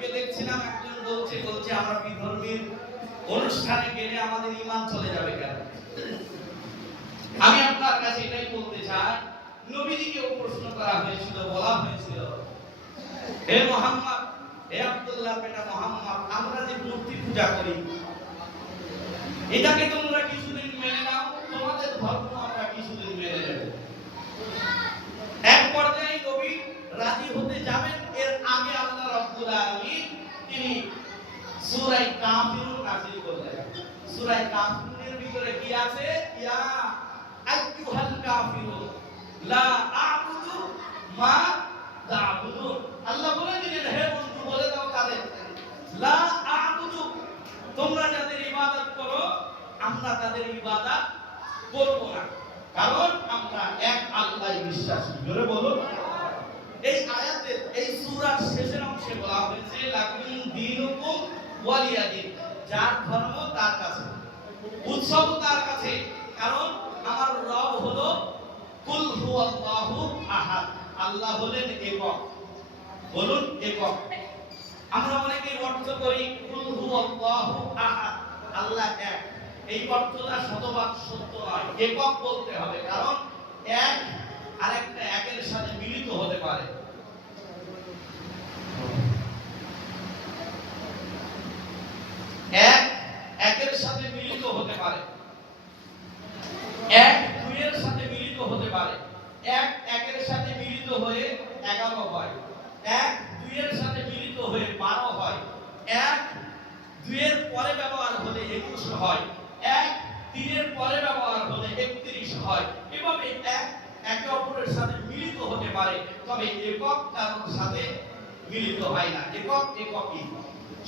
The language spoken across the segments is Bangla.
ফেসবুকে দেখছিলাম একজন বলছে আমরা বিধর্মীর অনুষ্ঠানে গেলে আমাদের ঈমান চলে যাবে কেন? আমি আপনার কাছে এটাই বলতে চাই, নবীজিকেও প্রশ্ন করা হয়েছিল, বলা হয়েছিল, হে মুহাম্মদ, হে আব্দুল্লাহর বেটা মুহাম্মদ, আমরা যে মূর্তি পূজা করি এটাকে তোমরা কিছুদিন মেনে নাও, তোমাদের ধর্ম আমরা কিছুদিন মেনে নেব। এক পর্যায়ে নবী রাজি হতে যাবেন, এর আগে আল্লাহ রাব্বুল আলামিন তিনি সূরা কাফিরুন নাযিল করলেন। সূরা কাফিরুনের ভিতরে কি আছে? ইয়া আইয়ুহাল কাফিরুন লা আ'বুদু মা তা'বুদুন। আল্লাহ বলে দিলেন, হে বন্ধু বলে দাও তাদের, লা আ'বুদু, তোমরা যাদের ইবাদত করো আমরা তাদের ইবাদত করব না, কারণ আমরা এক আল্লাহই বিশ্বাসী। জোরে বলুন। এই আয়াতের এই সূরার শেষের অংশে বলা হয়েছে লাকুম দীনুকুম ওয়ালিয়া দীন, যার ধর্ম তার কাছে, উৎসব তার কাছে, কারণ আমার রব হলো কুল হুয়াল্লাহু আহাদ, আল্লাহ হলেন একক। বলুন একক। আমরা অনেকেই অর্থ করি কুল হুয়াল্লাহু আহাদ, আল্লাহ এক, এই অর্থটা শতভাগ সত্য নয়। একক বলতে হবে, কারণ এক আরেকটা একের সাথে মিলিত হতে পারে। এক একের সাথে মিলিত হতে পারে, এক দুইয়ের সাথে মিলিত হতে পারে, এক একের সাথে মিলিত হয়ে 11 হয়, এক দুইয়ের সাথে মিলিত হয়ে 12 হয়, এক দুইয়ের পরে ব্যবহার হলে 21 হয়, এক তিনের পরে ব্যবহার হলে 31 হয়। এভাবে এক একে অপরের সাথে মিলিত হতে পারে, তবে একক কারোর সাথে মিলিত হয় না। একক একই।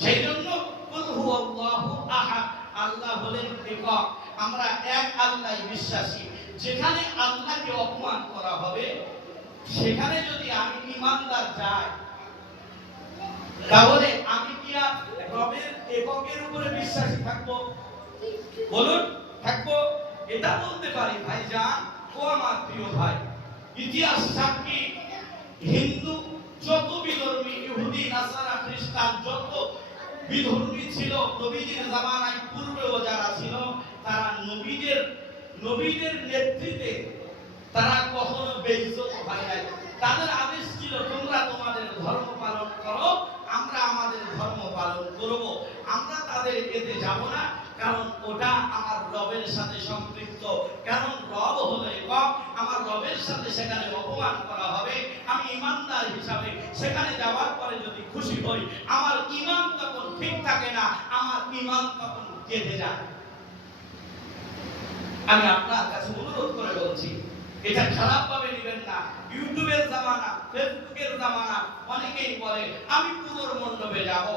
সেই জন্য কুল হুয়াল্লাহু আহাদ, আল্লাহ হলেন একক, আমরা এক আল্লাহই বিশ্বাসী। যেখানে আল্লাহকে অপমান করা হবে সেখানে যদি আমি ঈমানদার যাই, তাহলে আমি কি আর রবের এককের উপরে বিশ্বাসী থাকবো? বলুন, থাকবো? এটা বলতে পারি ভাইজান ও আমার প্রিয় ভাই, ইতিহাস সাক্ষী হিন্দু যত বিধর্মী, ইহুদি নাসারা খ্রিস্টান যত বিধর্মী ছিল নবীজির জামানায় পূর্বেও যারা ছিল, তারা নবীদের নেতৃত্বে তারা কখনো বেইজ্জত হয় নাই। তাদের আদেশ ছিল তোমরা তোমাদের ধর্ম পালন করো, আমরা আমাদের ধর্ম পালন করব। আমরা তাদের এতে যাব না, কারণ ওটা আমার রবের সাথে সম্পৃক্ত, কারণ রব হলো একক। আমার রবের সাথে সেখানে অপমান করা হবে, আমি ঈমানদার হিসাবে সেখানে যাওয়ার পরে যদি খুশি হই, আমার ঈমান তখন ঠিক থাকে না, আমার ঈমান তখন কেঁদে যায়। আমি আপনার কাছে অনুরোধ করে বলছি, এটা খারাপ ভাবে নেবেন না। ইউটিউবের জামানা, ফেসবুকের জামানা, অনেকেই বলে আমি পুজোর মণ্ডপে যাব,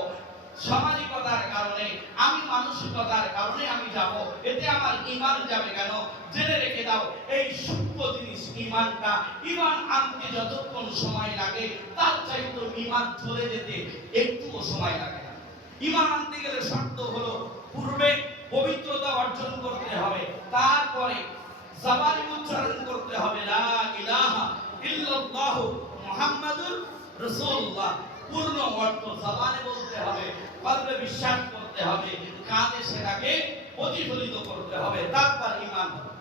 সামাজিকতার কারণে, আমি মানসিকতার কারণে আমি যাব, এতে আমার ঈমান যাবে কেন? জেনে রেখে দাও, এই সূক্ষ্ম জিনিস ঈমানটা, ঈমান আনতে যতক্ষণ সময় লাগে তার চাইতে ঈমান চলে যেতে একটুও সময় লাগে না। ঈমান আনতে গেলে শর্ত হলো পূর্বে পবিত্রতা অর্জন করতে হবে, তারপরে জবানে উচ্চারণ করতে হবে লা ইলাহা ইল্লাল্লাহু মুহাম্মাদুর রাসূলুল্লাহ, পূর্ণ অর্থ জবানে বলতে হবে, কলবে বিশ্বাস করতে হবে, কানে সেটাকে প্রতিফলিত করতে হবে, তারপর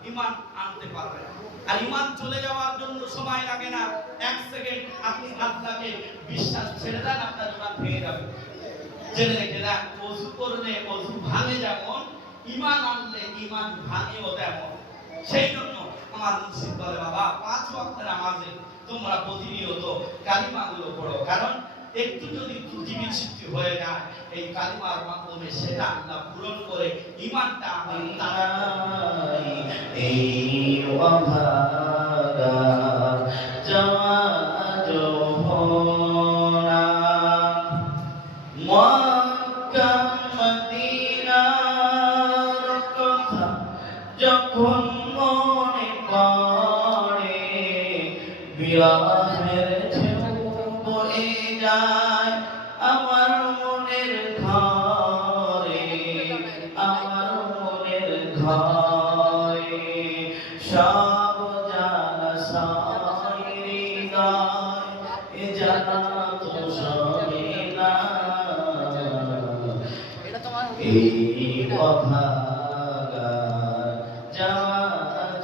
ঈমান আনতে পারবে। আর ঈমান চলে যাওয়ার জন্য সময় লাগে না, 1 সেকেন্ড আপনি আল্লাহকে বিশ্বাস ছেড়ে দেন, আপনার ঈমান ভেঙে যাবে। জেনে রেখে দেন, ওযু করলে ওযু ভাঙে যেমন, ঈমান আনলে ঈমান ভাঙেও তেমন। সেই জন্য আমার মুর্শিদ বলে, বাবা 5 ওয়াক্তের নামাজে তোমরা প্রতিনিয়ত কালিমাগুলো পড়ো, কারণ একটু যদি ত্রুটি বিচ্যুতি হয়ে যায় এই কালিমার মাধ্যমে সেটা আল্লাহ পূরণ করে ঈমানটা এই ওয়াভাগা জাওয়া জোহনা মক্কা মদিনার কথা যখন মনে পড়ে, বিরহের ঢেউ বয়ে যায় আমার মনের ঘরে, আমার মনের ঘরে, সব জানা সাই হৃদয় জানা তো সবে না। এই অভাগা যাওয়া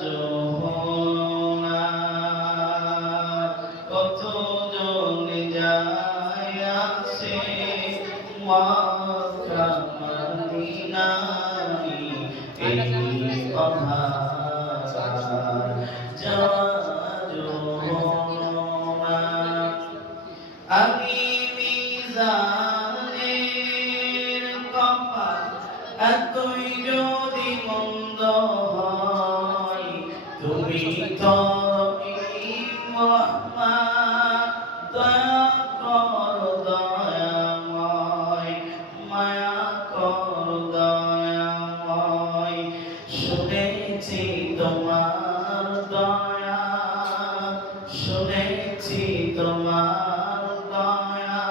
যমুনা কতজন যায় আছে মক্কা মদিনায় এই অভাগা যাওয়া যমুনা আমি মিজানের কপাল এতই যদি মন্দ হয় তুমি তো রহমান দয়া কর দয়াময় মায়া কর দয়াময় শুনেছি তোমার দয়া শুনেছি তোমার দয়া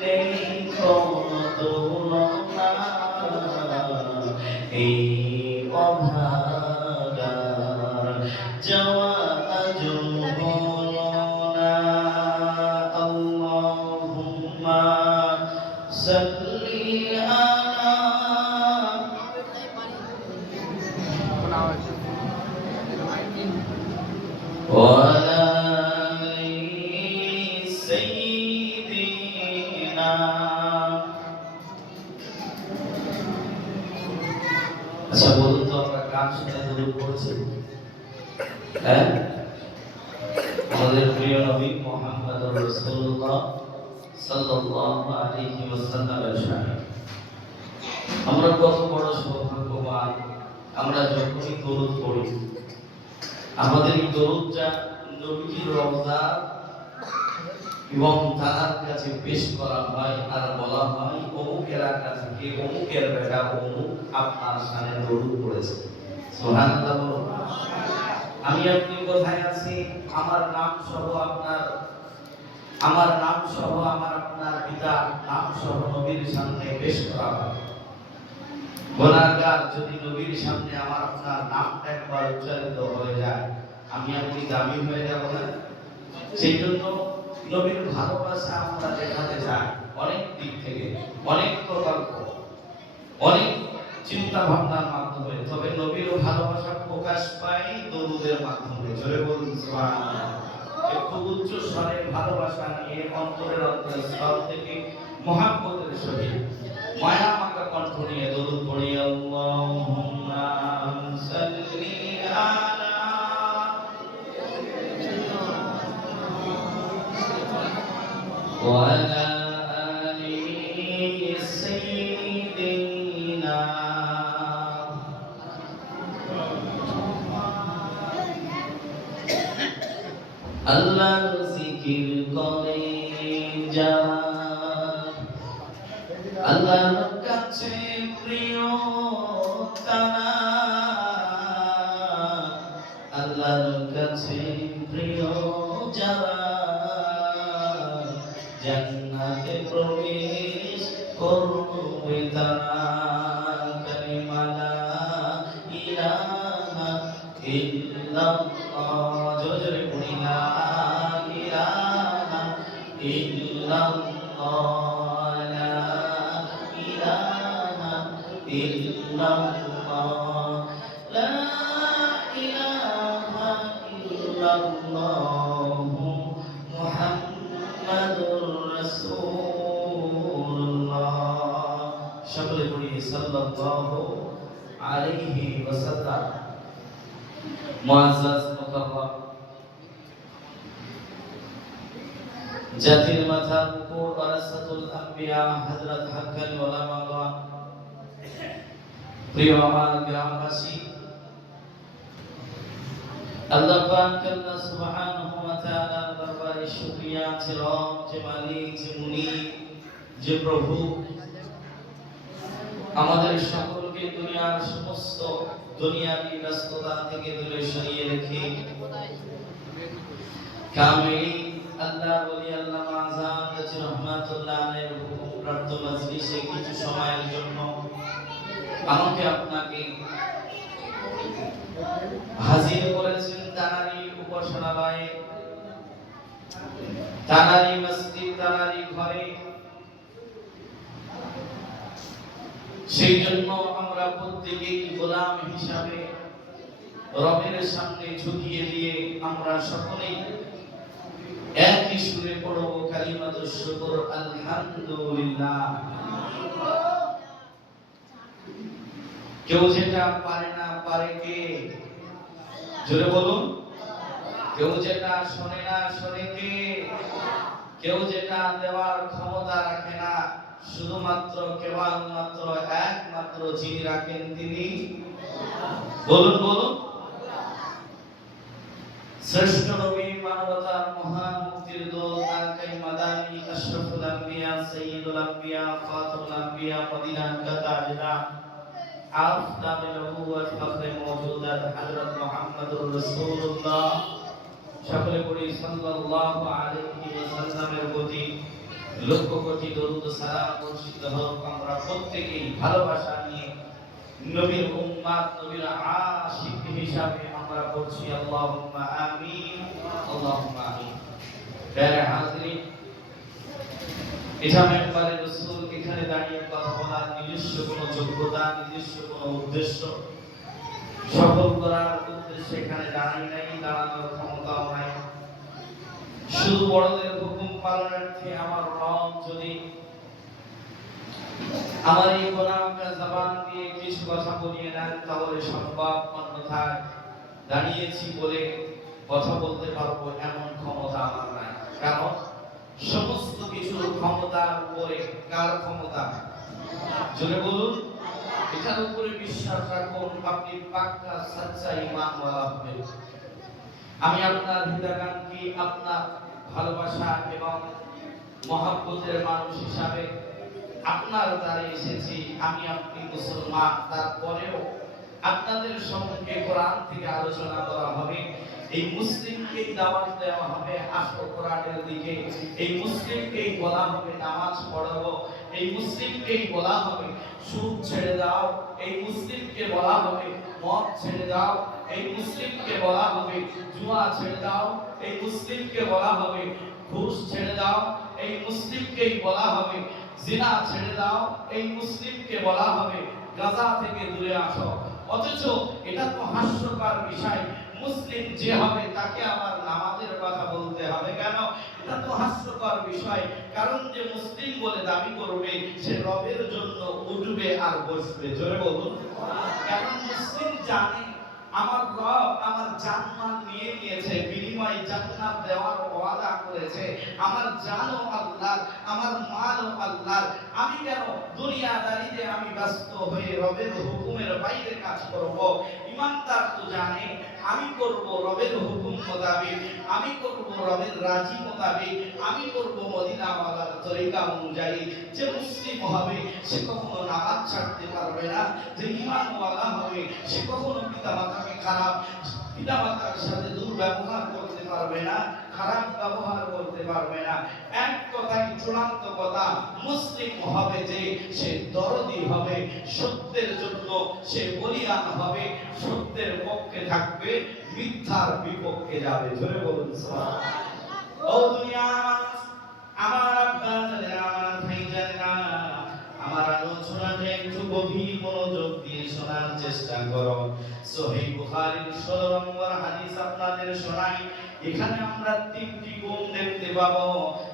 নেই কোনো তুলনা এই অভাগার যাওয়া যমুনা আল্লাহুম্মা সাল্লি আলা ওয়ালা সাইয়্যিদিনা। আচ্ছা বলুন তো আমরা কার সাথে দরুদ পড়ছি? হ্যাঁ, আমাদের প্রিয় নবী মুহাম্মদুর রাসূলুল্লাহ সাল্লাল্লাহু আলাইহি ওয়াসাল্লামের সাথে আমরা কত বড় সৌভাগ্যবান। আমরা যখনই দরুদ পড়ি আমাদের এই দরুদটা নবীজির রওজা এবং তার কাছে পেশ করা হয় আর বলা হয় অমুক এলাকা থেকে অমুকের বেটা অমুক আপনার সামনে দরুদ পড়েছে। সুবহানাল্লাহ বলুন। আমি আপনি কোথায় আছি আমার নাম সহ আপনার আপনার পিতার নাম সহ নবীর সামনে পেশ করা হয়। গুনাহগার যদি নবীর সামনে আমার আপনার নামটা একবার উচ্চারিত হয়ে যায় আমি আপনি দামি হয়ে যাব না? সেই জন্য নবীর ভালোবাসা আমরা দেখাতে চাই অনেক দিক থেকে, অনেক প্রকল্প, অনেক চিন্তা ভাবনার মাধ্যমে। তবে নবীর ভালোবাসা প্রকাশ পায় দরুদের মাধ্যমে। জোরে বলুন সুবহানাল্লাহ। একটু উচ্চ স্বরে ভালোবাসা নিয়ে অন্তরের অন্তঃস্থল থেকে মহব্বতের সহিত মায়া মাখা কণ্ঠ নিয়ে দরুদ পড়ি। আল্লাহুম্মা সাল্লি আলা ওয়ালা আলি সাইয়্যিদিনা। আল্লাহর জিকির করে যারা আল্লাহর কাছে প্রিয় তারা, আল্লাহর কাছে প্রিয় যারা জান্নাতে প্রবেশ করবে তারা। কালিমা লা ইলাহা ইল্লাল্লাহ জোরে জোরে পড়ি লা ইলাহা ইল্লাল্লাহ লা ইলাহা ইল্লাল্লাহ লা ইলাহা ইল্লাল্লাহ মুহাম্মাদুর রাসূলুল্লাহ। সকলে পড়ি সাল্লাল্লাহু আলাইহি ওয়াসাল্লাম। মুআজ্জাজ মুকাররম জাতির মাথার উপর ওয়ারাসাতুল আম্বিয়া হযরত হাক্কানি ওলামাগণ, প্রিয় আমার গ্রামবাসী, আল্লাহ পাক আল্লাহ সুবহানাহু ওয়া তাআলার দরবারে শুকরিয়া যে রব, যে মালিক, যে মুনিব, যে প্রভু আমাদের সকলকে দুনিয়ার সমস্ত দুনিয়াবী ব্যস্ততা থেকে দূরে সরিয়ে রেখে কামিল আল্লাহ ওলি আল্লামা আযম রাহমাতুল্লাহ আলাইহির হুকুমপ্রাপ্ত মজলিসে কিছু সময়ের জন্য আমাকে আপনাকে হাজির করেছেন তানারী উপাসনালয়ে, তানারী মসজিদ, তানারী ঘরে। সেই জন্য আমরা প্রত্যেকেই গোলাম হিসাবে রবের সামনে ঝুঁকিয়ে দিয়ে আমরা সকলেই একই সুরে পড়ব কালিমাতুশ শুকর আলহামদুলিল্লাহ। কেউ যেটা পারে না পারে কে? জোরে বলুন। কেউ যেটা শোনে না শোনে কে? কেউ যেটা দেওয়ার ক্ষমতা রাখে না, শুধুমাত্র কেবলমাত্র একমাত্র যিনি রাখেন তিনি বলুন বলুন। শ্রেষ্ঠ নবী, মানবতার মহান মুক্তির দূত, আল-কাই মাদানী, আশরাফুল আম্বিয়া, সাইয়্যিদুল আম্বিয়া, ফাতিমুল আম্বিয়া, মদিনার তাজদার, আফতাবুল নবুওয়াত, ফখরে মওজুদাত হযরত মুহাম্মদুর রাসূলুল্লাহ, সকলে পড়ি সাল্লাল্লাহু আলাইহি ওয়াসাল্লামের প্রতি লক্ষ কোটি দরুদ সালাম বর্ষিত হোক। আমরা প্রত্যেকেই ভালোবাসা নিয়ে নবীর উম্মত, নবীর আশিক হিসাবে আমরা পড়ছি আল্লাহুম্মা আমিন, আল্লাহুম্মা আমিন। প্যারে হাজিরিন, এটা মেম্বারে রাসূল এখানে দাঁড়িয়ে কথা বলার নিজস্ব কোনো যোগ্যতা, নিজস্ব কোনো উদ্দেশ্য সফল করার উদ্দেশ্যে এখানে দাঁড়াই নাই, দাঁড়ানোর ক্ষমতাও নাই। শুধু বড়দের হুকুম পালনার্থে আমার রব যদি আমার এই গোলামকে জবান দিয়ে কিছু কথা বলিয়ে নেন তাহলে সম্ভব, অন্যথায় দাঁড়িয়েছি বলে কথা বলতে পারবো এমন ক্ষমতা আমার নাই। কারণ সমস্ত কিছুর ক্ষমতার উপরে কার ক্ষমতা? জোরে বলুন। এটার উপরে বিশ্বাস রাখুন, আপনি পাক্কা সচ্চা ঈমানওয়ালা হবেন। আমি আপনার হিতাকাঙ্ক্ষী, আপনার ভালোবাসা এবং মহব্বতের মানুষ হিসাবে আপনার দ্বারে এসেছি। আমি আপনি মুসলমান, তারপরেও আপনাদের সম্মুখে কোরআন থেকে আলোচনা করা হবে। এই মুসলিমকে দাওয়াত দেওয়া হবে আসো কোরআনের দিকে। এই মুসলিমকেই বলা হবে নামাজ পড়াবো। এই মুসলিমকেই বলা হবে সুদ ছেড়ে দাও। এই মুসলিমকে বলা হবে মদ ছেড়ে দাও। এই মুসলিমকে বলা হবে জুয়া ছেড়ে দাও। এই মুসলিমকে বলা হবে ঘুষ ছেড়ে দাও। এই মুসলিমকেই বলা হবে জিনা ছেড়ে দাও। এই মুসলিমকে বলা হবে গাঁজা থেকে দূরে আসো। অথচ এটা তো হাস্যকর বিষয়, মুসলিম যে হবে তাকে আবার নামাজের কথা বলতে হবে কেন? এটা তো হাস্যকর বিষয়। কারণ যে মুসলিম বলে দাবি করবে সে রবের জন্য উঠবে আর বসবে। জোরে বলুন। কারণ মুসলিম জানে আমার রব আমার জান্নাত নিয়ে নিয়েছে, বিনিময়ে জান্নাত দেওয়ার ওয়াদা করেছে। আমার জানও আল্লাহর, আমার মালও আল্লাহর। আমি কেন দুনিয়াদারিতে আমি ব্যস্ত হয়ে রবের হুকুমের বাইরে কাজ করব? ইমানদার তো জানে আমি করব রবের হুকুম মোতাবেক, আমি করব রবের রাজি মোতাবেক, আমি করব মদিনাওয়ালার তরিকা অনুযায়ী। যে মুসলিম হবে সে কখনো নামাজ ছাড়তে পারবে না। যে ঈমানওয়ালা হবে সে কখনো পিতামাতাকে খারাপ, পিতামাতার সাথে দুর্ব্যবহার করতে পারবে না, খারাপ ব্যবহার করতে পারবে না। এক কথায় চূড়ান্ত কথা, মুসলিম হবে যে সে দরদি হবে, সত্যের জন্য সে বলিয়ান হবে, সত্যের পক্ষে থাকবে, মিথ্যার বিপক্ষে যাবে। জোরে বলুন সুবহানাল্লাহ। ও দুনিয়ার মানুষ, আমার আব্বা জানেন, আমার ভাই জানেন, আমার আলোচনাতে একটু গভীর মনোযোগ দিয়ে শোনার চেষ্টা করো। সহিহ বুখারীর 16 নম্বর হাদিস আপনাদের শোনাই। এখানে আমরা তিনটি গুণ দেখতে পাবো।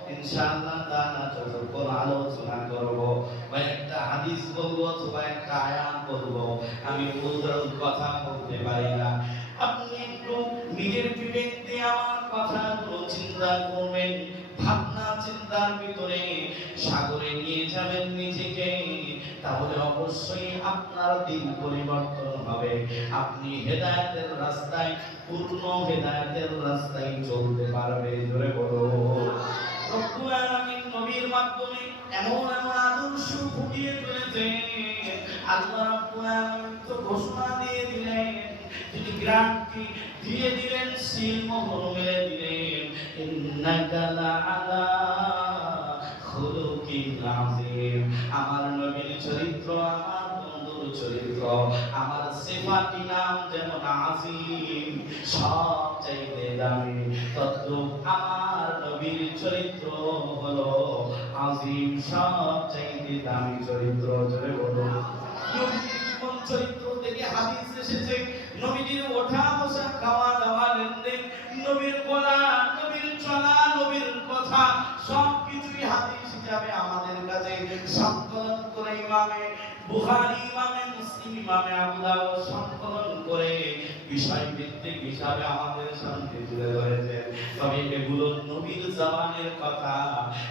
ইনশাআল্লাহ তাআলা যতক্ষণ আলোচনা করব বা একটা হাদিস বলবো অথবা একটা আয়াত বলবো, আমি উদাহরণ কথা বলতে পারি না। আপনি একটু নিজের বিবেক দিয়ে আমার কথাগুলো চিন্তা করবেন, ভাবনা চিন্তার ভিতরে সাগরে নিয়ে যাবেন নিজেকে, তাহলে অবশ্যই আপনার দিন পরিবর্তন হবে। আপনি হেদায়েতের রাস্তায়, পূর্ণ হেদায়েতের রাস্তায় চলতে পারবে। জোরে বলো। রব্বুল আলামিন নবীর মাধ্যমে এমন এমন আদর্শ ফুটিয়ে তুলেছেন। আল্লাহ রব্বুল আলামিন তো ঘোষণা দিয়ে দিলেন, তিনি গ্যারান্টি দিয়ে দিলেন, সিল মোহর মেরে দিলেন, ইন্নাকা লাআলা খুলুকিন আযীম। আমার নবীর চরিত্র, আমার বন্ধুর চরিত্র, আমার সিফাতি নাম যেমন আযীম, সব চাইতে দামি, তদ্রূপ আমার নবীর চরিত্র হলো আজিম সবচাইতে দামি চরিত্র জোরে বলুন নবীজির জীবন চরিত্র থেকে হাদিস এসেছে নবীজির ওঠা বসা খাওয়া দাওয়া লেনদেন নবীর বলা নবীর চলা নবীর কথা সবকিছুই হাদিস হিসাবে আমাদের কাছে সংকলন করে ইমামে বুখারী ইমামে মুসলিম ইমামে আবু দাউদ সংকলন করে বিষয় ভিত্তিক হিসাবে আমাদের সামনে তুলে ধরেছে তবে এগুলো নবীর জামানের কথা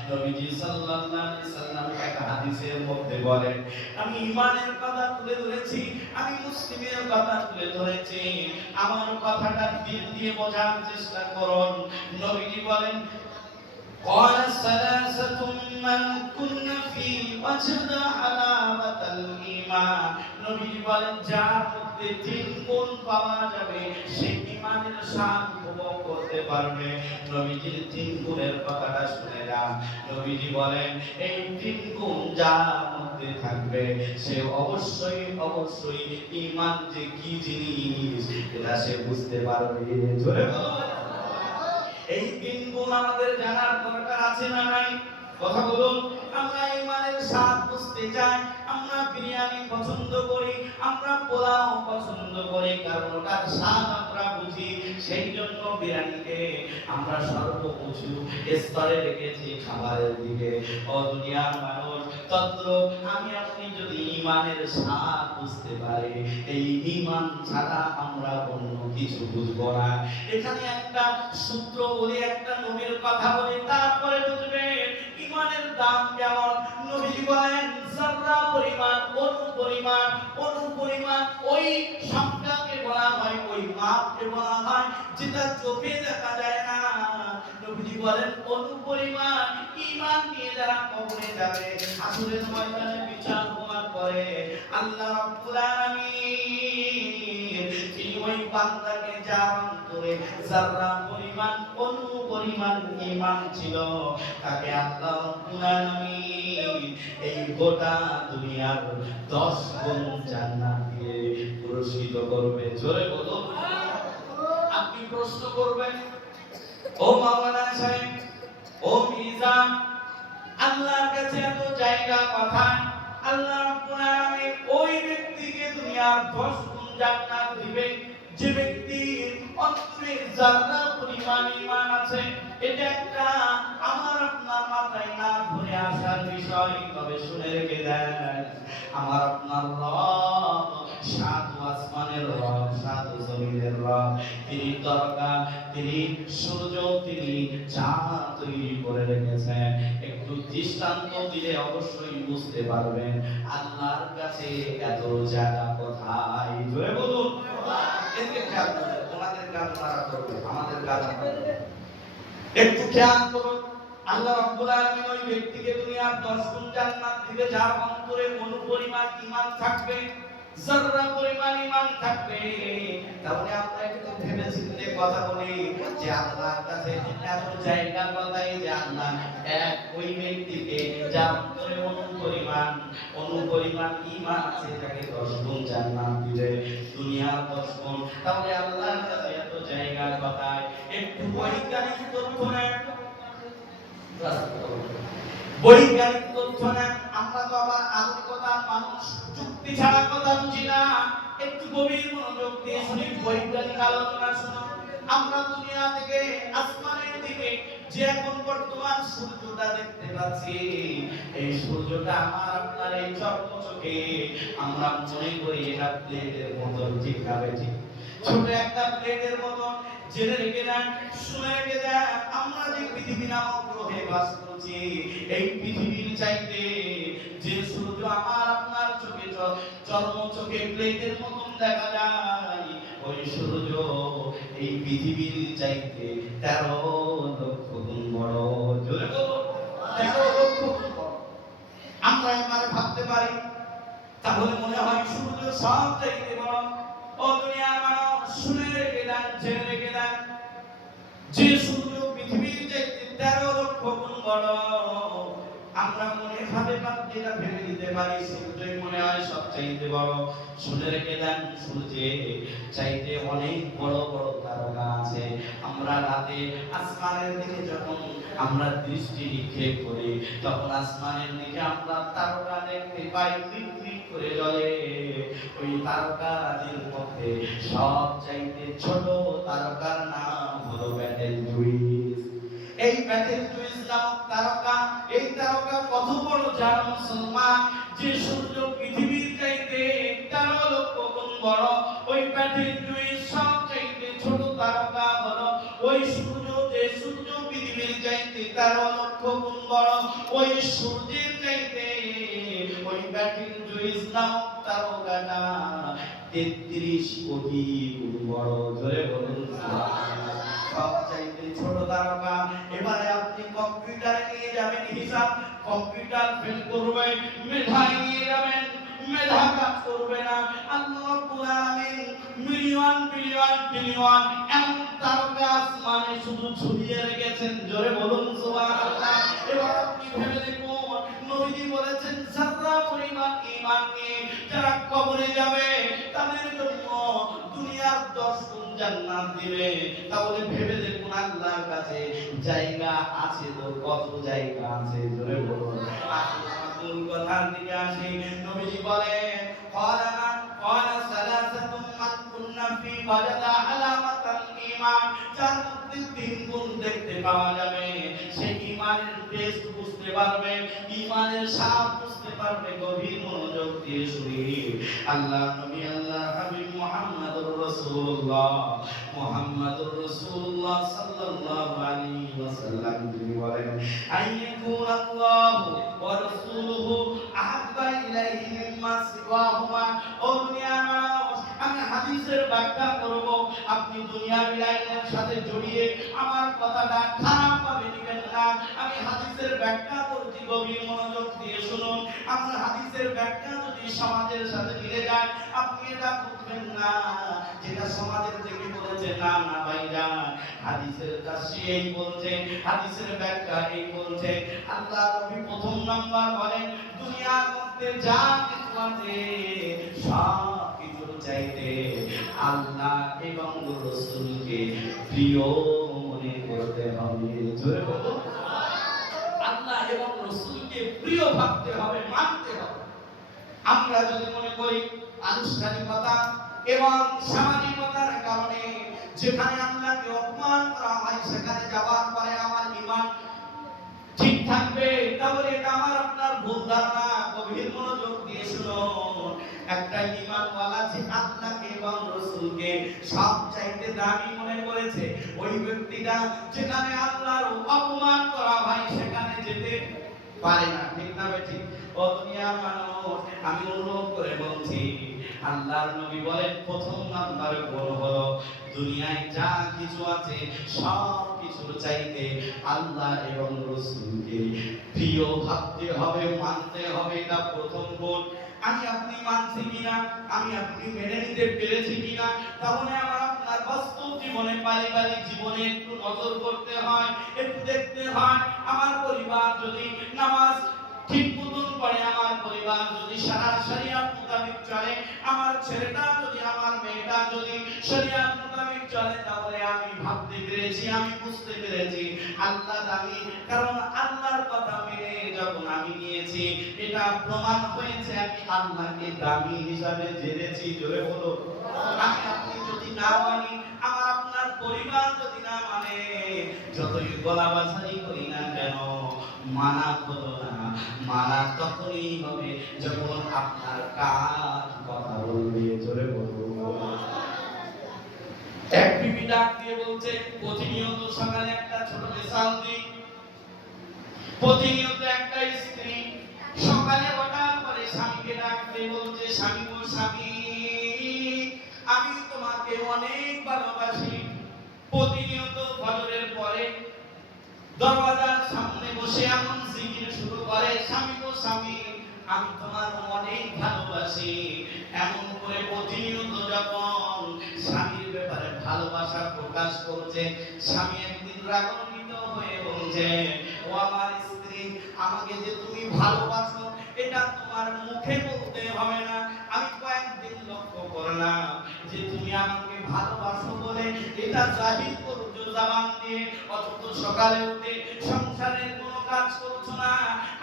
নবীজি সাল্লাল্লাহু আলাইহি সাল্লাম এক হাদিসের মধ্যে বলেন আমি ঈমানের কথা তুলে ধরেছি আমি মুসলিমের কথা তুলে ধরেছি আমার কথাটা দিল দিয়ে বোঝার চেষ্টা করুন নবীজি বলেন قال ثلاثة من كن في وجد حلاوة الإيمان নবীজি বলেন যার মধ্যে তিন গুণ পাওয়া যাবে সে ঈমানের স্বাদ উপভোগ করতে পারবে নবীজির তিন গুণের কথাটা শুনে যান নবীজি বলেন এই তিন গুণ যার মধ্যে থাকবে সে অবশ্যই ঈমান যে কি জিনিস এটা সে বুঝতে পারবে জোরে বলুন এই তিন গুণ আমাদের জানার দরকার আছে না নাই কথা বলুন আমরা ঈমানের স্বাদ বুঝতে চাই আমরা বিরিয়ানি পছন্দ করি আমরা পোলাও পছন্দ করি কারণ ওটার স্বাদ আমরা বুঝি সেই জন্য বিরিয়ানিকে আমরা সর্বোচ্চ স্তরে রেখেছি খাবারের দিকে ও দুনিয়ার মানুষ তত্র আমি আপনি যদি ঈমানের স্বাদ বুঝতে পারি এই ঈমান ছাড়া আমরা অন্য কিছু বুঝবো না এখানে একটা সূত্র বলি একটা নবীর কথা বলি তারপরে বুঝবেন ঈমানের দাম কেমন নবীজি বলেন যারা পরিমাণ অনু পরিমাণ ওই সংখ্যাকে বলা হয় ওই মাপকে বলা হয় যেটা চোখে দেখা যায় না নবীজি বলেন অনু পরিমাণ ঈমান নিয়ে যারা কবরে যাবে হাসরের ময়দানে বিচার হওয়ার পরে আল্লাহ রাব্বুল আলামিন তিনি ওই বান্দাকে যার অন্তরে যারা পরিমাণ অনু পরিমাণ ঈমান ছিল তাকে আল্লাহ রাব্বুল আলামিন এই গোটা দুনিয়ার 10 গুণ জান্নাত দিয়ে পুরস্কৃত করবে জোরে বলুন আপনি প্রশ্ন করবেন ও মাওলানা সাহেব ও মিজান আল্লাহর কাছে এত জায়গা কথা আল্লাহ রাব্বুল আলামিন ওই ব্যক্তিকে দুনিয়ার 10 গুণ জান্নাত দিবে যে ব্যক্তির অন্তরে যারা পরিমাণ ঈমান আছে এটা একটা আমার আপনার মাথায় না ধরে আসার বিষয় তবে শুনে রেখে দেন আমার আপনার রব সাত আসমানের রব সাত জমিনের রব তিনি তারকা তিনি সূর্য তিনি চাঁদ তৈরি করে রেখেছেন একটু দৃষ্টান্ত দিলে অবশ্যই বুঝতে পারবেন আল্লাহর কাছে এত জায়গা কোথায় জোরে বলুন এদিকে খেয়াল করবেন ওনাদের কাজ তারা করবে আমাদের কাজ একটু খেয়াল করুন আল্লাহ রাব্বুল আলামিন ওই ব্যক্তিকে দুনিয়ার 10 গুণ জান্নাত দিবে যার অন্তরে কোন পরিমাণ ঈমান থাকবে যারা পরিমাণ ঈমান থাকবে তাহলে আমরা একটু ভেবে চিন্তে কথা বলি যে আল্লাহর কাছে এত জায়গা কোথায় যে আল্লাহ এক ওই ব্যক্তিকে যার অন্তরে পরিমাণ ঈমান আছে তাকে 10 গুণ জান্নাত দিবে দুনিয়ার 10 গুণ তাহলে আল্লাহর কাছে এত জায়গা কোথায় একটু বৈজ্ঞানিক তথ্য নেন বৈজ্ঞানিক তথ্য নেন আমরা তো আবার আধুনিকতা মানুষ যুক্তি ছাড়া কথা বুঝি না একটু গভীর মনোযোগ দিয়ে শুনি বৈজ্ঞানিক আলোচনা শুনুন আমরা দুনিয়া থেকে আসমানের দিকে যে এখন বর্তমান সূর্যটা দেখতে পাচ্ছি এই সূর্যটা আমার আপনার এই চক্ষে আমরা মনে করি এটা প্লেটের মতন ঠিক না ঠিক ছোট একটা প্লেটের মতন জেনে রেখে দেন শুনে রেখে দেন আমরা যে পৃথিবী নামক গ্রহে বাস করছি এই পৃথিবীর চাইতে যে সূর্য আমার আপনার চোখে চোখে প্লেটের মতন দেখা যায় ওই সূর্য এই পৃথিবীর চাইতে 13 লক্ষ গুণ বড় জোরে বলুন 13 লক্ষ গুণ বড় আমরা এবারে ভাবতে পারি তাহলে মনে হয় সূর্য সব চাইতে বড় ও দুনিয়ার মানুষ শুনে রেখে দেন জেনে রেখে দেন যে সূর্য পৃথিবীর চাইতে 13 লক্ষ গুণ বড় আমরা আমরা মনে ভাবে যেটা ভেবে নিতে পারি সূর্যই মনে হয় সবচাইতে বড়। শুনে রেখে দেন, সূর্যে চাইতে অনেক বড় বড় তারকা আছে। আমরা রাতে আসমানের দিকে যখন আমরা দৃষ্টি নিক্ষেপ করি, তখন আসমানের দিকে আমরা তারকা দেখতে পাই মিটমিট করে জ্বলে। ওই তারকাদের মধ্যে সবচাইতে ছোট তারকার নাম হলো বেটেলজুইস। এই বেটেলজুইস নামক তারকা, এই তারকা কত বড় জানো মুসলমান, যে সূর্য পৃথিবীর চাইতে 13 লক্ষ গুণ বড়। ওই বেটেলজুইস সবচাইতে ছোট তারকা হলো ওই সূর্য, যে সূর্য পৃথিবীর চাইতে 13 লক্ষ গুণ বড়। ওই সূর্যের চাইতে ওই বেটেলজুইস নামক তারকাটা 33 কোটি গুণ বড়। জোরে বলুন সুবহানাল্লাহ। সবচাইতে ছোট তারকা। এবারে আপনি কম্পিউটারে নিয়ে যাবেন হিসাব, কম্পিউটার ফেল করবে। মেধায় নিয়ে যাবেন, মেধা কাজ করবে না। আল্লাহ রাব্বুল আলামিন মিলিয়ন বিলিয়ন ট্রিলিয়ন এমন তারকা আসমানে শুধু ঝুলিয়ে রেখেছেন। জোরে বলুন সুবহানাল্লাহ। এবার আপনি ভেবে দেখুন, নবীজি বলেছেন যারা পরিমাণ ঈমান নিয়ে যারা কবরে যাবে তাদের জন্য দুনিয়ার 10 গুণ জান্নাত দিবে। তাহলে ভেবে দেখুন আল্লাহর কাছে জায়গা আছে তো কত জায়গা আছে। জোরে বলুন। আসল কথার দিকে আসি। নবীজি বলেন قال ثلاثة من كنا في وجد علامة الإيمان। যার মধ্যে 3 গুণ দেখতে পাওয়া যাবে, সে ঈমানের টেস্ট বুঝতে পারবে, ঈমানের স্বাদ বুঝতে পারবে। গভীর মনোযোগ দিয়ে শুনি। আল্লাহ নবী, আল্লাহ হাবিব মুহাম্মদুর রাসূলুল্লাহ সাল্লাল্লাহু আলাইহি ওয়াসাল্লাম তিনি বলেন, আইয়াকুন আল্লাহু ওয়া রাসূলুহু আহাব্বা ইলাইহি মিম্মা সিওয়াহুমা। ও দুনিয়ার মানুষ, আমি হাদিসের ব্যাখ্যা করব, আপনি দুনিয়ার লাইনের সাথে জড়িয়ে আমার কথাটা খারাপ ভাবে নেবেন না। আমি হাদিসের ব্যাখ্যা করছি, গভীর মনোযোগ দিয়ে শুনুন। আমার হাদিসের ব্যাখ্যা যদি সমাজের সাথে মিলে যায়, আপনি এটা বুঝবেন না যেটা সমাজের থেকে বলেছে। না না ভাইজান, হাদিসের তাফসীর এই বলছে, হাদিসের ব্যাখ্যা এই বলছে। আল্লাহ নবী প্রথম নাম্বার বলেন, দুনিয়ার মধ্যে যা কিছু আছে সব কিছুর চাইতে আল্লাহ এবং রাসূলকে প্রিয় মনে করতে হবে। জোরে বলুন। আল্লাহ এবং রাসূলকে প্রিয় ভাবতে হবে, মানতে হবে। আমরা যদি মনে করি আনুষ্ঠানিকতা এবং সামাজিকতার কারণে যেখানে আল্লাহকে অপমান করা হয় সেখানে যাওয়ার পরে আমার ঈমান ঠিক থাকবে, তাহলে এটা আমার আপনার ভুল ধারণা। গভীর মনোযোগ দিয়ে শুনুন। একটা ঈমানওয়ালা যে আল্লাহকে এবং রাসূলকে সবচাইতে দামি মনে করেছে, ওই ব্যক্তিটা যেখানে আল্লাহর অপমান করা হয় সেখানে যেতে পারে না। ঠিক না ঠিক? ও দুনিয়ার মানুষ, আমি অনুরোধ করে বলছি, আল্লাহর নবী বলেন প্রথম নাম্বার গুণ হলো দুনিয়ায় যা কিছু আছে সব কিছুর চাইতে আল্লাহ এবং রাসূলকে প্রিয় ভাবতে হবে, মানতে হবে। এটা প্রথম গুণ। আমি আপনি মানছি কিনা, আমি আপনি মেনে নিতে পেরেছি কিনা, তাহলে আমার আপনার বাস্তব জীবনে, পারিবারিক জীবনে একটু নজর করতে হয়, একটু দেখতে হয়। আমার পরিবার যদি নামাজ ঠিক মতন পড়ে, আমার পরিবার যদি সারা শরিয়াত মোতাবেক চলে, আমার ছেলেটা যদি, আমার মেয়েটা যদি শরিয়াত মোতাবেক চলে, তাহলে আমি ভাবতে পেরেছি, আমি বুঝতে পেরেছি আল্লাহ দামি। কারণ আল্লাহর কথা মেনে যখন আমি নিয়েছি, এটা প্রমাণ হয়েছে আমি আল্লাহকে দামি হিসাবে জেনেছি। জোরে বলো। আমি আপনি যদি না মানি, আমার আপনার পরিবার যদি না মানে, যতই গলাবাছাই করি না কেন, মানা হলো না। মানা তখনই হবে যখন আপনার কাজ কথা বলবে। জোরে বলবো। এক বিবি ডাক দিয়ে বলছে, প্রতিনিয়ত সকালে একটা ছোট মিশাল দিই। প্রতিনিয়ত একটা স্ত্রী সকালে ওঠার পরে স্বামীকে ডাক দিয়ে বলছে, স্বামী গো স্বামী, আমি তোমাকে অনেক ভালোবাসি। প্রতিনিয়ত ফজরের পরে দরওয়াজার সামনে বসে এমন জিকির শুরু করে, স্বামী গো স্বামী, আমি তোমার অনেক ভালোবাসি। এমন করে প্রতিনিয়ত যখন স্বামীর ব্যাপারে ভালোবাসা প্রকাশ করছে, স্বামী একদিন রাগান্বিত হয়ে বলছে, ও আমার স্ত্রী, স্ত্রী, আমাকে যে তুমি ভালোবাসো এটা তোমার মুখে বলতে হবে না। আমি কয়েকদিন লক্ষ্য করলাম যে তুমি আমাকে ভালোবাসো বলে এটা জাহির করছো জবান দিয়ে, অথচ সকালে উঠে সংসারের কোনো কাজ করছো না।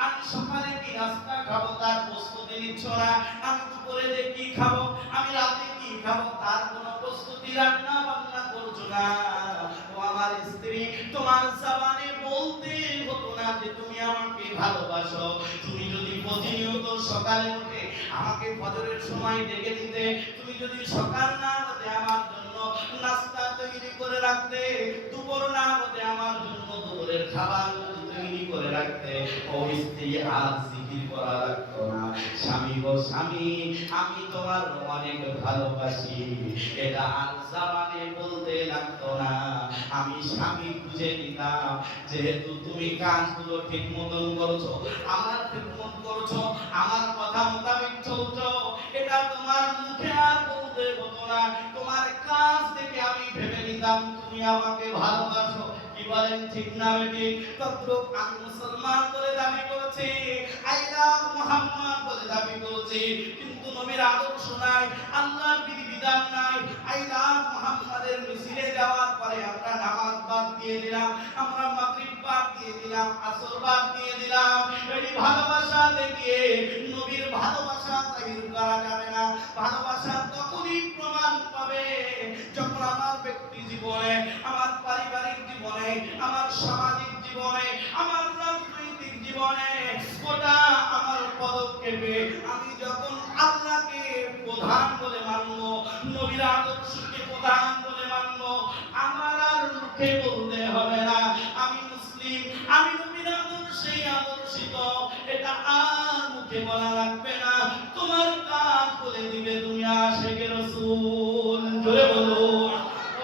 আমি সকালে কি নাস্তা খাবো তার প্রস্তুতি নিচ্ছ না, আমি দুপুরে কি খাবো, আমি রাতে কি খাবো তার কোনো প্রস্তুতি রান্না বান্না করছো না। ও আমার স্ত্রী, তোমার জবানে বলতে হতো না যে তুমি আমাকে ভালোবাসো। তুমি যদি প্রতিনিয়ত সকালে উঠে আমাকে ফজরের সময় ডেকে দিতে, তুমি যদি সকাল না হতে আমার জন্য নাস্তা তৈরি করে রাখতে, দুপুর না হতে আমার জন্য দুপুরের খাবার তৈরি করে রাখতে, ও স্ত্রী আর জিকির করা লাগতো না, স্বামী গো স্বামী আমি তোমার অনেক ভালোবাসি, এটা আর জবানে বলতে লাগতো না। আমি স্বামী বুঝে নিতাম, যেহেতু তুমি কাজগুলো ঠিক মতন করছো, আমার খেদমত করছো, আমার কথা মোতাবেক চলছো, এটা তোমার মুখে আর বলতে হতো না, তোমার কাজ থেকে আমি ভেবে নিতাম তুমি আমাকে ভালোবাসো। কি বলেন ঠিক না বেটি? তদ্রূপ আমি মুসলমান বলে দাবি করেছি, আই লাভ মুহাম্মদ বলে দাবি করেছি, কিন্তু নবীর আদর্শ নাই, আল্লাহর বিধিবিধান নাই। আই লাভ মুহাম্মাদের মিছিলে যাওয়ার পরে আমরা নামাজ বাদ দিয়ে দিলাম, আমরা মাগরিব বাদ দিয়ে দিলাম, আসর বাদ দিয়ে দিলাম। এই ভালোবাসা দেখিয়ে নবীর ভালোবাসা জাহির করা যাবে না। ভালোবাসা তখনই প্রমাণ পাবে যখন আমার ব্যক্তি জীবনে, আমার পারিবারিক জীবনে, আমার সামাজিক জীবনে, আমার রাজনৈতিক জীবনে, গোটা আমার পদক্ষেপে আমি যখন আল্লাহকে প্রধান বলে মানব, নবীর আদর্শকে প্রধান বলে মানব, আমার আর মুখে বলতে হবে না আমি মুসলিম, আমি নবীর আদর্শে আদর্শিত, এটা আর মুখে বলা লাগবে না, তোমার কাজ বলে দিবে তুমি আশিকে রাসূল। জোরে বলুন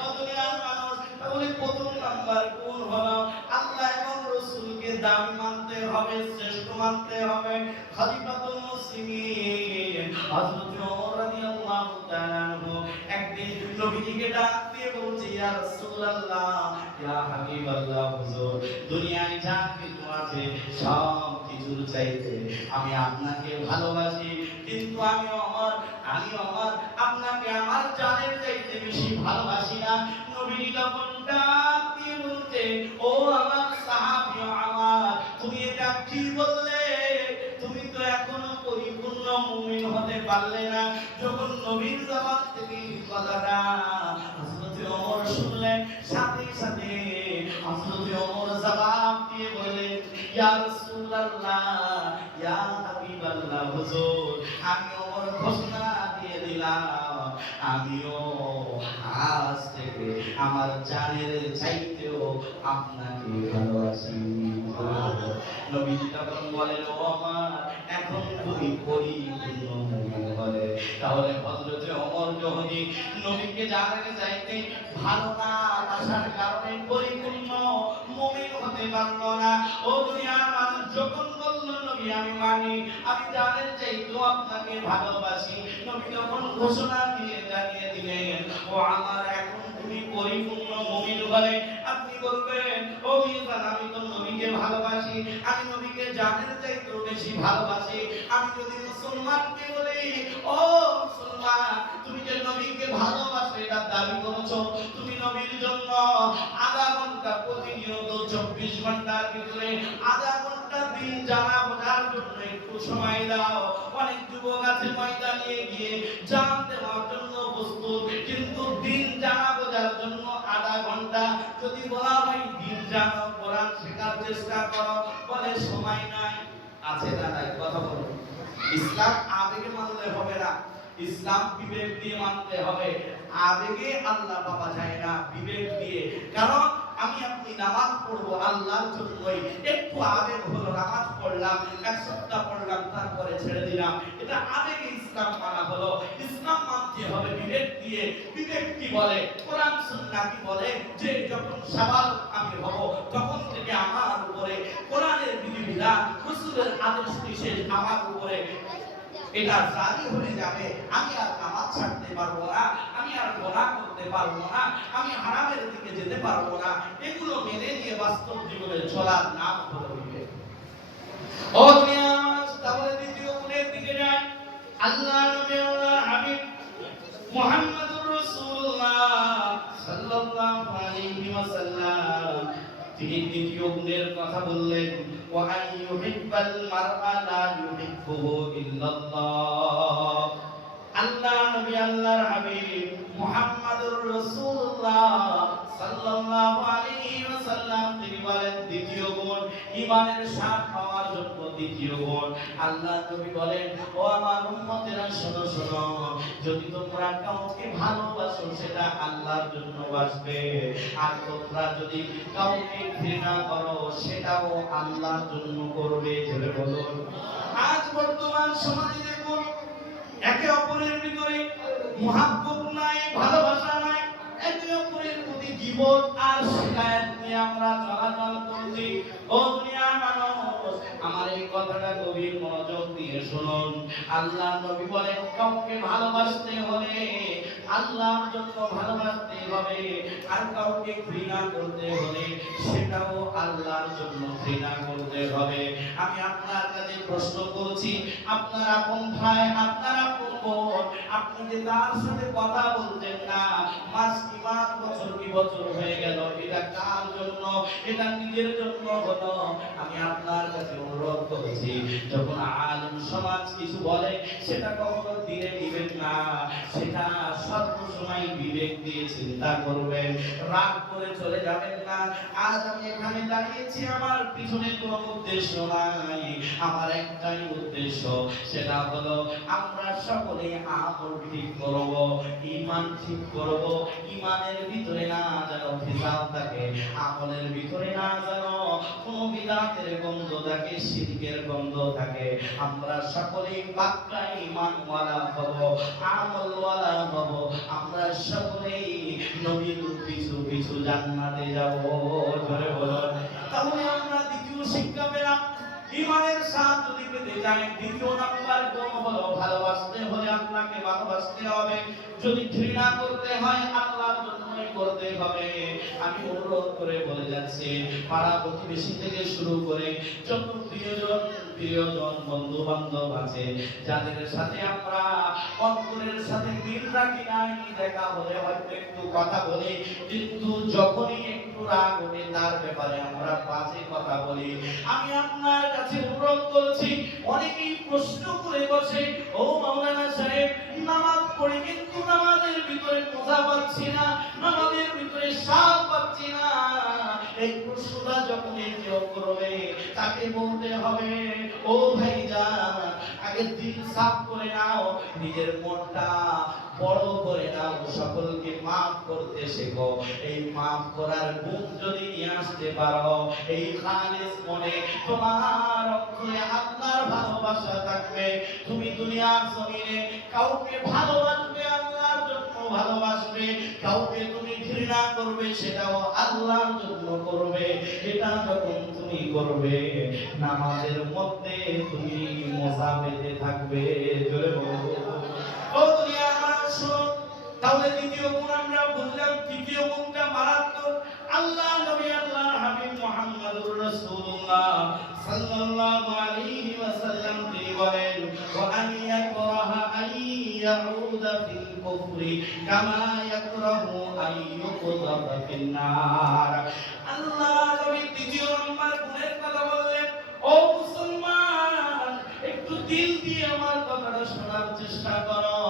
ও দুনিয়ার মানুষ। তাহলে প্রথম নাম্বার কোন হলো? আল্লাহ এবং রাসূলকে দামি মানতে হবে, শ্রেষ্ঠ মানতে হবে। খলিফাতুল মুসলিমিন হযরত ওমর রাদিয়াল্লাহু তাআলা আনহু একদিন নবীজিকে ডাক দিয়ে বলছে, ইয়া রাসূলুল্লাহ, ইয়া হাবিবাল্লাহ, হুজুর দুনিয়ায় যা কিছু আছে সব কিছুর চাইতে আমি আপনাকে ভালোবাসি, কিন্তু আমি আমার আপনাকে আমার জানের চাইতে বেশি ভালোবাসি না। নবী যখন ডাক দিয়ে বলছে, ও আমার সাহাবী আমার, তুমি এটা কি বললে? তুমি তো এখনো পরিপূর্ণ মুমিন হতে পারলে না। যখন নবীর জবান থেকে কথাটা হযরত ওমর শুনলেন, সাথে সাথে হযরত ওমর জবাব দিয়ে বললেন, ইয়া রাসূলুল্লাহ, ইয়া হাবিবাল্লাহ, হুজুর আমি ওমর ঘোষণা দিয়ে দিলাম, আমিও আজ থেকে আমার জানের চাইতেও আপনাকে ভালোবাসি। নবীজি তখন বলেন, ও আমার এখন তুমি পরিপূর্ণ মুমিন হলে। তাহলে হযরত ওমর যদি নবীকে জানের চাইতে ভালো না বাসার কারণে পরিপূর্ণ মুমিন হতে পারলো না, ও দুনিয়ার মানুষ যখন বলল নবী আমি মানি, আমি জানের চাইতেও আপনাকে ভালোবাসি, নবী যখন ঘোষণা দিয়ে জানিয়ে দিলেন, ও আমার এখন তুমি পরিপূর্ণ মুমিন হলে, আপনি বলবেন, ও মিজান আমি তো নবীকে ভালোবাসি, আমি নবীকে জানের চাইতেও বেশি ভালোবাসি। আমি যদি মুসলমানকে বলি, ও মুসলমান তুমি যে নবীকে ভালোবাসো এটা দাবি করেছো, তুমি নবীর জন্য আধা ঘন্টা প্রতিনিয়ত 24 ঘন্টার ভিতরে আধা ঘন্টা দিন জানা বোঝার জন্য একটু সময় দাও। অনেক যুবক আছে ময়দানে গিয়ে জান দেওয়ার জন্য প্রস্তুত, কিন্তু দিন জানা বোঝার জন্য আধা ঘন্টা যদি বলা হয় দিন জানো, কোরআন শেখার চেষ্টা করো, বলে সময় নাই। আছে না নাই? কথা বলো। ইসলাম আবেগে মানলে হবে না, ইসলাম বিবেক দিয়ে মানতে হবে। আবেগে আল্লাহ পাওয়া যায় না, বিবেক দিয়ে। কারণ আমি আপনি নামাজ পড়বো আল্লাহর জন্যই, একটু আবেগ হলো নামাজ পড়লাম, এক সপ্তাহ পড়লাম তারপরে ছেড়ে দিলাম, এটা আবেগে ইসলাম মানা হলো। ইসলাম মানতে হবে বিবেক দিয়ে। বিবেক কি বলে, কোরআন সুন্নাহ কি বলে, যে যখন সওয়াল আমি হব তখন থেকে আমার উপরে কোরআনের বিধিবিধান, রাসূলের আদেশ নিষেধ আমার উপরে এটা জারি হয়ে যাবে। আমি আর নামাজ ছাড়তে পারবো না, আমি আর গুনাহ করতে পারবো না, আমি হারামের দিকে যেতে পারবো না। এগুলো মেনে নিয়ে বাস্তব জীবনে চলার নাম হলো বিবেক। ও দুনিয়া তাহলে দ্বিতীয় গুণের দিকে যায়। আল্লাহ নবী আল্লাহ হাবিব মুহাম্মদুর রাসূলুল্লাহ সাল্লাল্লাহু আলাইহি ওয়াসাল্লাম তিনি দ্বিতীয় গুণের কথা বললেন, ওয়া আইয়ুহিব্বাল মারআ লা ইউহিব্বুহু ইল্লাল্লাহ। আল্লাহ নবী আল্লাহর হাবিব মুহাম্মদুর রাসূলুল্লাহ সাল্লাল্লাহু আলাইহি ওয়াসাল্লাম তিনি বলেন দ্বিতীয় গুণ ঈমানের স্বাদ পাওয়ার জন্য দ্বিতীয় গুণ আল্লাহ নবী বলেন, ও আমার উম্মতেরা শোনো শোনো, যদি তোমরা কাউকে ভালোবাসো সেটা আল্লাহর জন্য বাসবে, আর তোমরা যদি কাউকে ঘৃণা করো সেটাও আল্লাহর জন্য করবে। বলে বলুন, আজ বর্তমান সমাজে দেখুন একে অপরের ভিতরে মুহাব্বত নাই, ভালোবাসা নাই, একে অপরের প্রতি গীবত আর শিকায়েত নিয়ে আমরা চলাচল করছি। ও দুনিয়ার মানুষ, আমার এই কথাটা গভীর মনোযোগ দিয়ে শুনুন। আল্লাহ নবী বলেন কাউকে ভালোবাসতে হলে আল্লাহর জন্য ভালোবাসতে হবে, আর কাউকে ঘৃণা করতে হলে সেটাও আল্লাহর জন্য ঘৃণা করতে হবে। আমি আপনার কাছে প্রশ্ন করছি, আপনার আপন ভাই, আপনার আপন বোন, আপনি যে তার সাথে কথা বলতেন না, মাস কি মাস, বছর কি বছর হয়ে গেল, এটা কার জন্য? এটা নিজের জন্য হলো। আমি আপনার কাছে অনুরোধ করছি, যখন আলেম সমাজ কিছু বলে সেটা কখনো দিয়ে দিবেন না, সেটা সর্বসময় বিবেক দিয়ে চিন্তা করবেন, রাগ করে চলে যাবেন না। আজ আমি এখানে দাঁড়িয়েছি, আমার পিছনে কোনো উদ্দেশ্য নাই, আমার একটাই উদ্দেশ্য, সেটা হলো আমরা সকলে আমল ঠিক করব, ঈমান ঠিক করব। ঈমানের ভিতরে না যেন ফিসাল থাকে, আমলের ভিতরে না যেন কোনো বিদআতের গন্ধ থাকে, শিরকের গন্ধ থাকে। আমরা সকলেই পাক্কা ঈমানওয়ালা হব, আমলওয়ালা হব, আমরা সকলেই নবীর পিছু পিছু জান্নাতে যাব। ধরে বলুন, তাহলে আমরা দ্বিতীয় শিক্ষা পেলাম, ঈমানের স্বাদ যদি পেতে চাই দ্বিতীয় নাম্বার গুণ হলো ভালোবাসতে হলে আল্লাহকে ভালোবাসতে হবে, যদি ঘৃণা করতে হয় আল্লাহর জন্যই করতে হবে। আমি অনুরোধ করে বলে যাচ্ছি, পাড়া প্রতিবেশী থেকে শুরু করে যত প্রিয়জন বন্ধু বান্ধব আছে, যাদের সাথে আমরা অন্তরের সাথে মিল রাখি নাই, দেখা হলে হয়তো একটু কথা বলি, কিন্তু যখনই একটু রাগ ওঠে তার ব্যাপারে আমরা বাজে কথা বলি। আমি আপনার কাছে অনুরোধ করছি, অনেকেই প্রশ্ন করে বসে, ও মাওলানা সাহেব নামাজ পড়ি কিন্তু নামাজের ভিতরে মজা পাচ্ছি না, নামাজের ভিতরে স্বাদ পাচ্ছি না। এই প্রশ্নটা যখন কেউ করবে তাকে বলতে হবে, ও ভাইজান আগে দিল সাফ করে নাও, নিজের মনটা বড় করে নাও, সকলকে মাফ করতে শেখো। এই মাফ করার গুণ যদি নিয়ে আসতে পারো, এই খালিস মনে তোমার অন্তরে আল্লাহর ভালোবাসা থাকবে, তুমি দুনিয়ার জমিনে কাউকে ভালোবাসবে আল্লাহর জন্য ভালোবাসবে, কাউকে তুমি ঘৃণা করবে সেটাও আল্লাহর জন্য করবে। এটা যখন তুমি করবে নামাজের মধ্যে তুমি মজা পেতে থাকবে। জোরে বলো, ও দুনিয়ার মানুষ, তাহলে দ্বিতীয় গুণ আমরা বুঝলাম, তৃতীয় গুণটা মারাত্মক। আল্লাহ নবী আল্লাহ হাবিব মুহাম্মদুর রাসূলুল্লাহ সাল্লাল্লাহু আলাইহি ওয়াসাল্লাম তিনি বলেন, ওয়া আন ইয়াকরাহা আন ইয়াউদা ফিল কুফরি কামা ইয়াকরাহু আন ইউকযাফা ফিন নার। আল্লাহ নবী তৃতীয় নম্বর গুণের কথা বললেন। ও মুসলমান, একটু দিল দিয়ে আমার কথাটা শোনার চেষ্টা করো।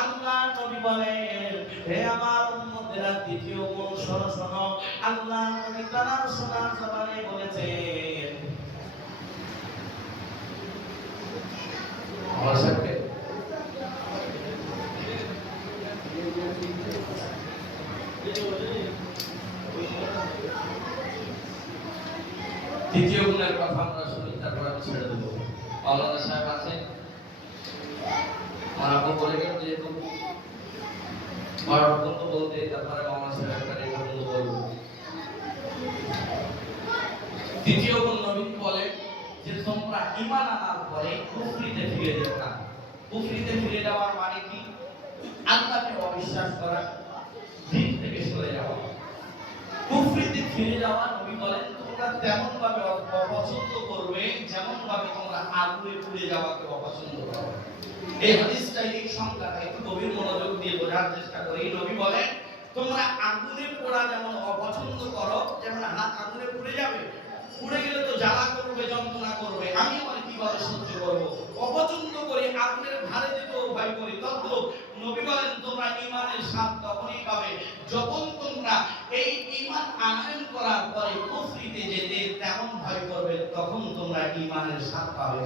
আল্লাহ নবী বলেন, হে আমার উম্মতেরা, তৃতীয় গুণ শোনো শোনো। আল্লাহ নবী তার শোনার জবানে বলেছেন, আমার সাথে তৃতীয় গুণের কথা আমরা শুনি, তারপর আমি ছেড়ে দেবো। মাওলানা সাহেব আছেন, আমার আপু বলে গেল যেহেতু বক্তব্য বলতে, তারপরে মাওলানা সাহেব বক্তব্য বলবো। তৃতীয় গুণ নবী বলে যে তোমরা ঈমান আনার পরে কুফরিতে ফিরে যেও না। কুফরিতে ফিরে যাওয়ার মানে কি? আল্লাহকে অবিশ্বাস করা, দ্বীন থেকে সরে যাওয়া। কুফরিতে ফিরে যাওয়া নবী বলেন তোমরা তেমন ভাবে অপছন্দ করবে যেমন ভাবে তোমরা আগুনে পুড়ে যাওয়াকে অপছন্দ করো। এই হাদিসটা এই সংখ্যাটা একটু গভীর মনোযোগ দিয়ে বোঝার চেষ্টা করি। নবী বলেন তোমরা আগুনে পোড়া যেমন অপছন্দ করো, যেমন হাত আগুনে পুড়ে যাবে, পুড়ে গেলে তো জ্বালা করবে, যন্ত্রণা করবে, আমি আমার কিভাবে সহ্য করবো, অপছন্দ করি, আগুনের ধারে যেতেও ভয় করি। তদ্রূপ নবী বলেন তোমরা ঈমানের স্বাদ তখনই পাবে যখন তোমরা এই ঈমান আনয়ন করার পরে কুফরিতে যেতে তেমন ভয় করবে, তখন তোমরা ঈমানের স্বাদ পাবে।